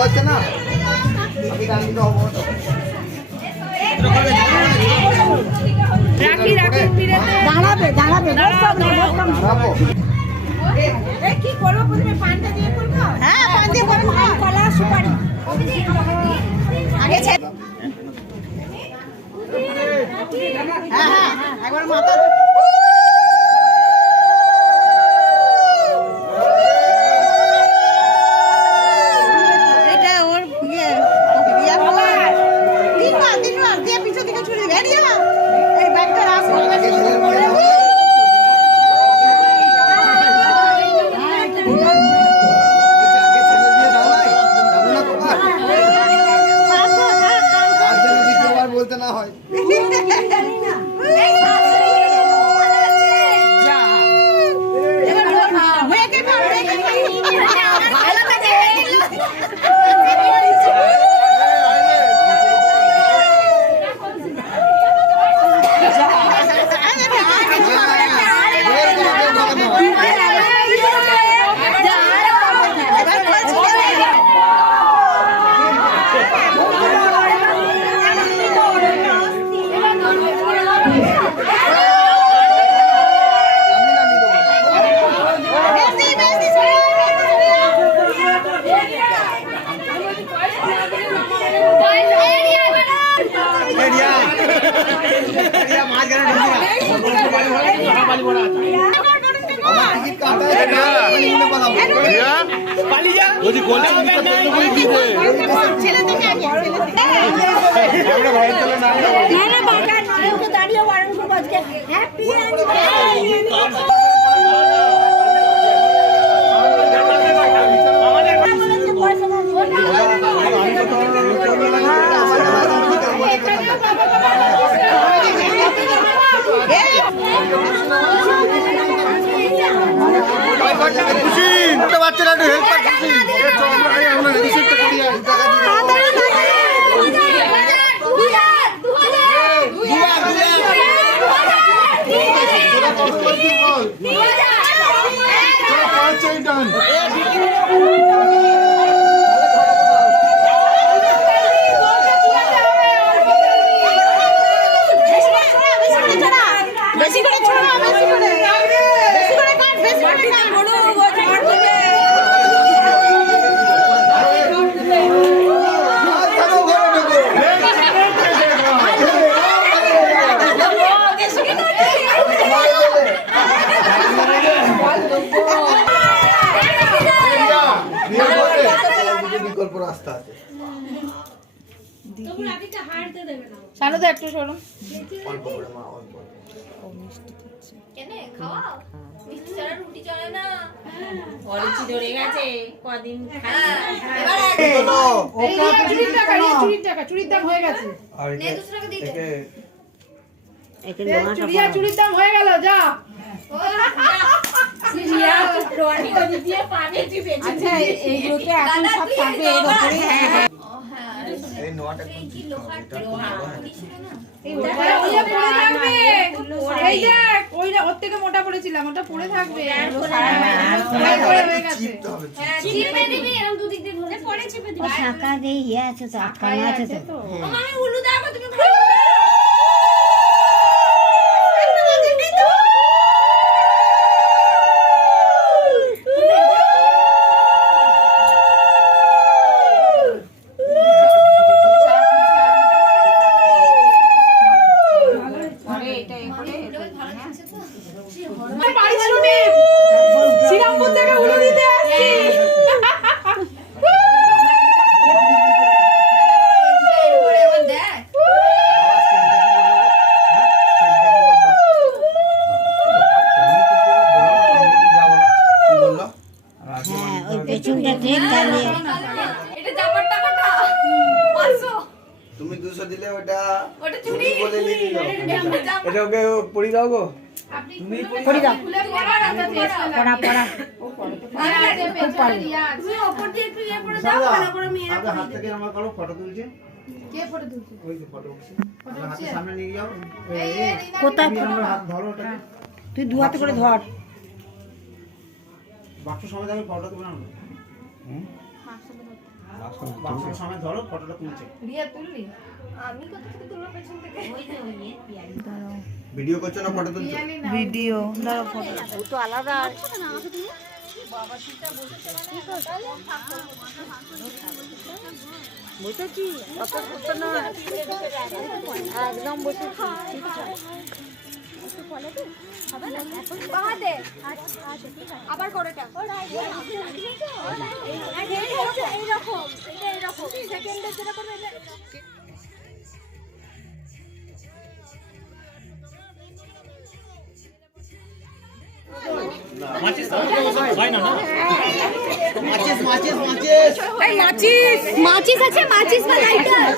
হচ্ছে না আমি রাখি তো হবো রাখি রাখি দাঁড়াবে দাঁড়াবে দাঁড়াবো কি করবো প্রথমে পানটা দিয়ে করবো? হ্যাঁ পান দিয়ে করবো, কলা সুপারি আগে হ্যাঁ হ্যাঁ একবার মাথা এটা ওর ইয়ে তিনবার দিয়ে পিছন দিকে ছুড়ে বেরিয়ে এই ব্যাগটা রাখো বলতে না হয় বাচ্চারা বেশি করে ছোড়া বেশি করে কাট বেশি করে কাট বড় বিকল্প রাস্তা আছে সানো তো একটু সরো অল্প করে মা অল্প কেনে খাওয়াও মিষ্টি ছাড়া রুটি চলে না অরুচি ধরে গেছে কদিন চুরির দাম হয়ে গেছে নে দুসরা কে দিতে চুরির দাম হয়ে গেল যা আচ্ছা এইগুলোকে এখন সব থাকবে এর উপরে এই নোয়াটা কি লোহার ছিল না ওইটা ওর থেকে মোটা পড়েছিলাম ওটা পড়ে থাকবে চিপতে হবে চিপে দিবি এরকম দুদিক দিয়ে ধরে পড়ে চিপে দিবি শাখা দিয়ে ইয়ে আছে তো আটকানো আছে তো আমি উলু দাও তুমি শ্রীরামপুর থেকে উলু দিতে আসছি হ্যাঁ ওই পেছনটা ট্রেন চালিয়ে এটা জামার টাকাটা 500 তুমি 200 দিলে ওটা ওটা চুরি বলে নিয়ে নিল এটা ওকে পড়ি দাও গো পড়ি দাও পড়া পড়া তুমি উপর দিয়ে একটু ইয়ে করে দাও ভালো করে আমি আগে হাত থেকে আমার কারো ফটো তুলছে কে ফটো তুলছে ওই যে ফটো উঠছে হাতের সামনে নিয়ে যাও কোথায় তুমি আমার হাত ধরো ওটা তুই দু হাতে করে ধর বাক্স সময় আমি ফটো তুললাম বাক্সের সামনে ধরো, ফটোটা তুলছে। রিয়া তুললি? আমি কত থেকে তুলবো পেছন থেকে? ভিডিও করছো না ফটো তুলছো? ভিডিও দাঁড়াও ফটো ও তো আলাদা। বসেছি অত সুন্দর না, একদম বসেছি। ঠিক আছে বাহাতে আবার কোড়াটা এইরকম সেকেন্ডে যেরকম মাচিস আছে, মাচিস বা লাইটার।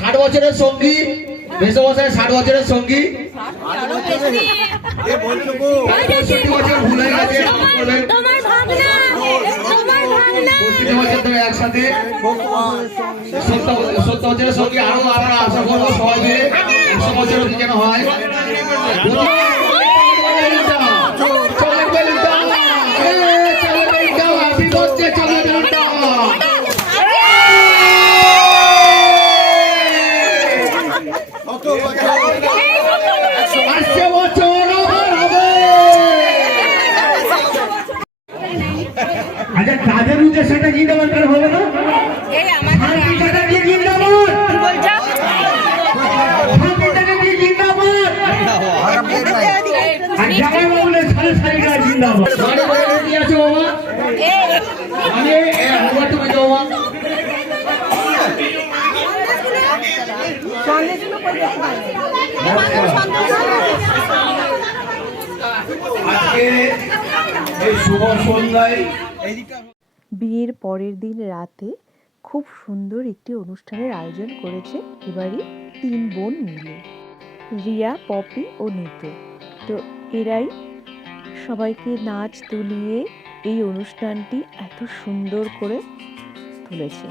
ষাট বছরের সঙ্গী, মেসোমশাই 60 বছরের সঙ্গী, 65 বছর ভুলে গেছে, 65 বছর ধরে একসাথে, 70 বছরের সঙ্গী। আরো আমরা আশা করবো সবাই মিলে 100 বছর যেন হয়। আচ্ছা, কাদের উদ্দেশ্যটা জিন্দাবাদ করে হবে না? বিয়ের পরের দিন রাতে খুব সুন্দর একটি অনুষ্ঠানের আয়োজন করেছে এবারই 3 বোন মিলে, রিয়া, পপি ও নিতু। তো এরাই সবাইকে নাচ তুলিয়ে এই অনুষ্ঠানটি এত সুন্দর করে তুলেছে।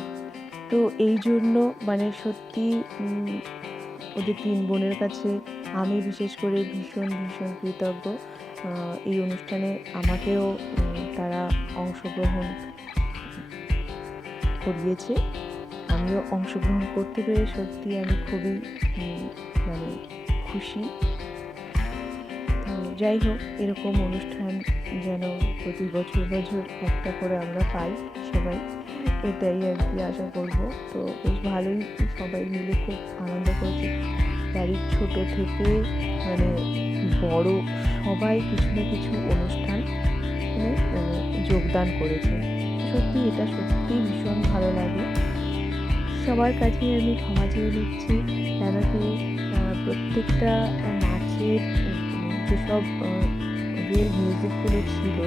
তো এই জন্য মানে সত্যি ওদের 3 বোনের কাছে আমি বিশেষ করে ভীষণ ভীষণ কৃতজ্ঞ। এই অনুষ্ঠানে আমাকেও তারা অংশগ্রহণ করিয়েছে, আমিও অংশগ্রহণ করতে পেরে সত্যি আমি খুবই মানে খুশি। যাই হোক, এরকম অনুষ্ঠান যেন প্রতি বছর একটা করে আমরা পাই সবাই, এটাই আর কি আশা করব। তো বেশ ভালোই সবাই মিলে খুব আনন্দ করেছি, বাড়ির ছোট থেকে মানে বড় সবাই কিছু না কিছু অনুষ্ঠান যোগদান করেছে। সত্যি এটা সত্যি ভীষণ ভালো লাগে। সবার কাছে আমি ক্ষমা চেয়ে নিচ্ছি, কেন কি প্রত্যেকটা নাচের যেসব রিয়েল মিউজিকগুলো ছিল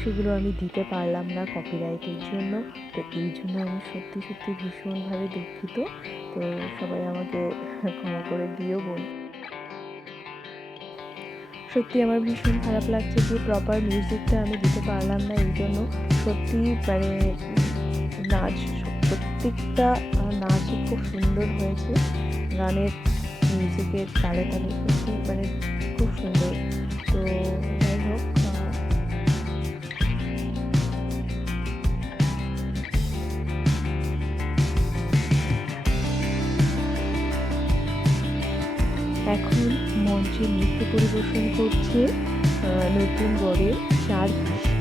সেগুলো আমি দিতে পারলাম না কপিরাইটের জন্য। তো এই জন্য আমি সত্যি সত্যি ভীষণভাবে দুঃখিত। তো সবাই আমাকে ক্ষমা করে দিও বোন। সত্যি আমার ভীষণ খারাপ লাগছে যে প্রপার মিউজিকটা আমি দিতে পারলাম না। এই জন্য সত্যি মানে নাচ প্রত্যেকটা নাচই খুব সুন্দর হয়েছে, গানের মিউজিকের তালে তালে সত্যি মানে খুব সুন্দর। তো যাই হোক, এখন মঞ্চে নৃত্য পরিবেশন করছে নতুন বরের 4 পিসি।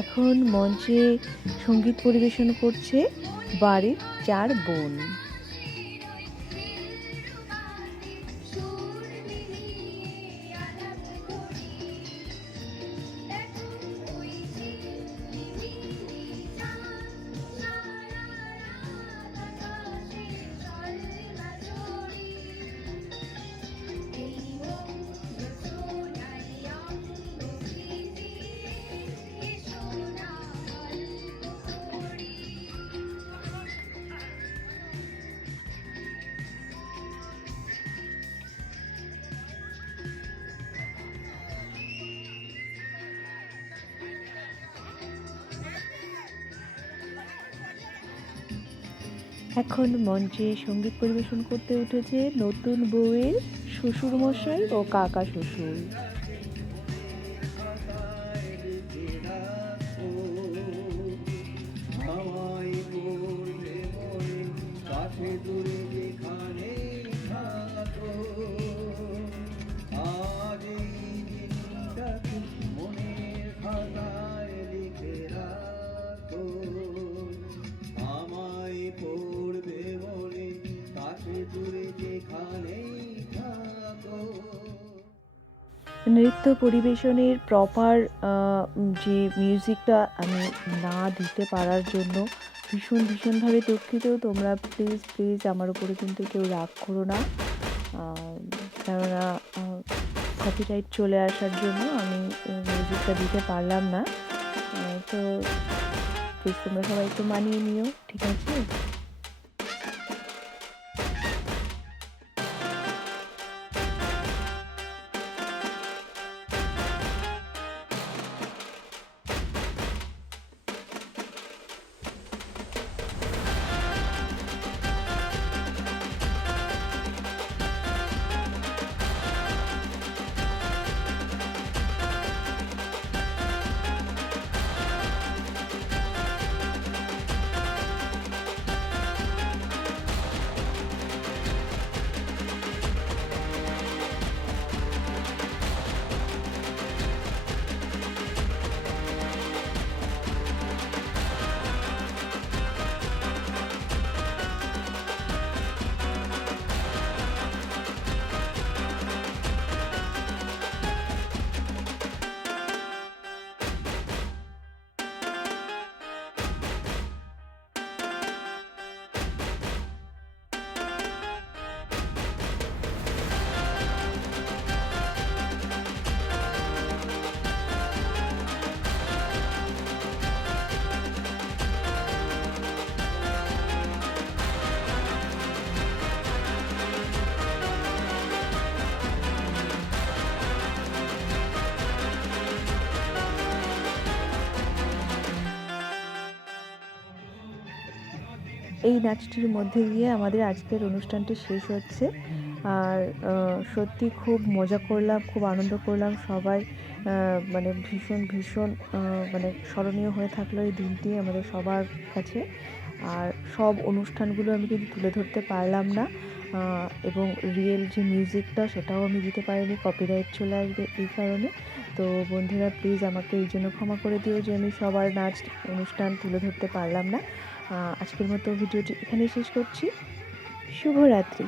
এখন মঞ্চে সঙ্গীত পরিবেশন করছে বাড়ির 4 বোন। এখন মঞ্চে সঙ্গীত পরিবেশন করতে উঠেছে নতুন বউয়ের শ্বশুর মশাই ও কাকা শ্বশুর। নৃত্য পরিবেশনের প্রপার যে মিউজিকটা আমি না দিতে পারার জন্য ভীষণভাবে দুঃখিত। তোমরা প্লিজ আমার উপরে কিন্তু কেউ রাগ করো না, কেননা কপিরাইট চলে আসার জন্য আমি মিউজিকটা দিতে পারলাম না। তো প্লিজ তোমরা সবাই একটু মানিয়ে নিও, ঠিক আছে? এই নাচটির মধ্যে দিয়ে আমাদের আজকের অনুষ্ঠানটি শেষ হচ্ছে। আর সত্যি খুব মজা করলাম, খুব আনন্দ করলাম সবাই, মানে ভীষণ মানে স্মরণীয় হয়ে থাকলো এই দিনটি আমাদের সবার কাছে। আর সব অনুষ্ঠানগুলো আমি কিন্তু তুলে ধরতে পারলাম না, এবং রিয়েল যে মিউজিকটা সেটাও আমি দিতে পারিনি, কপিরাইট চলে আসবে এই কারণে। তো বন্ধুরা প্লিজ আমাকে এই জন্য ক্ষমা করে দিও যে আমি সবার নাচ অনুষ্ঠান তুলে ধরতে পারলাম না। আজকের মতো ভিডিওটি এখানেই শেষ করছি। শুভরাত্রি।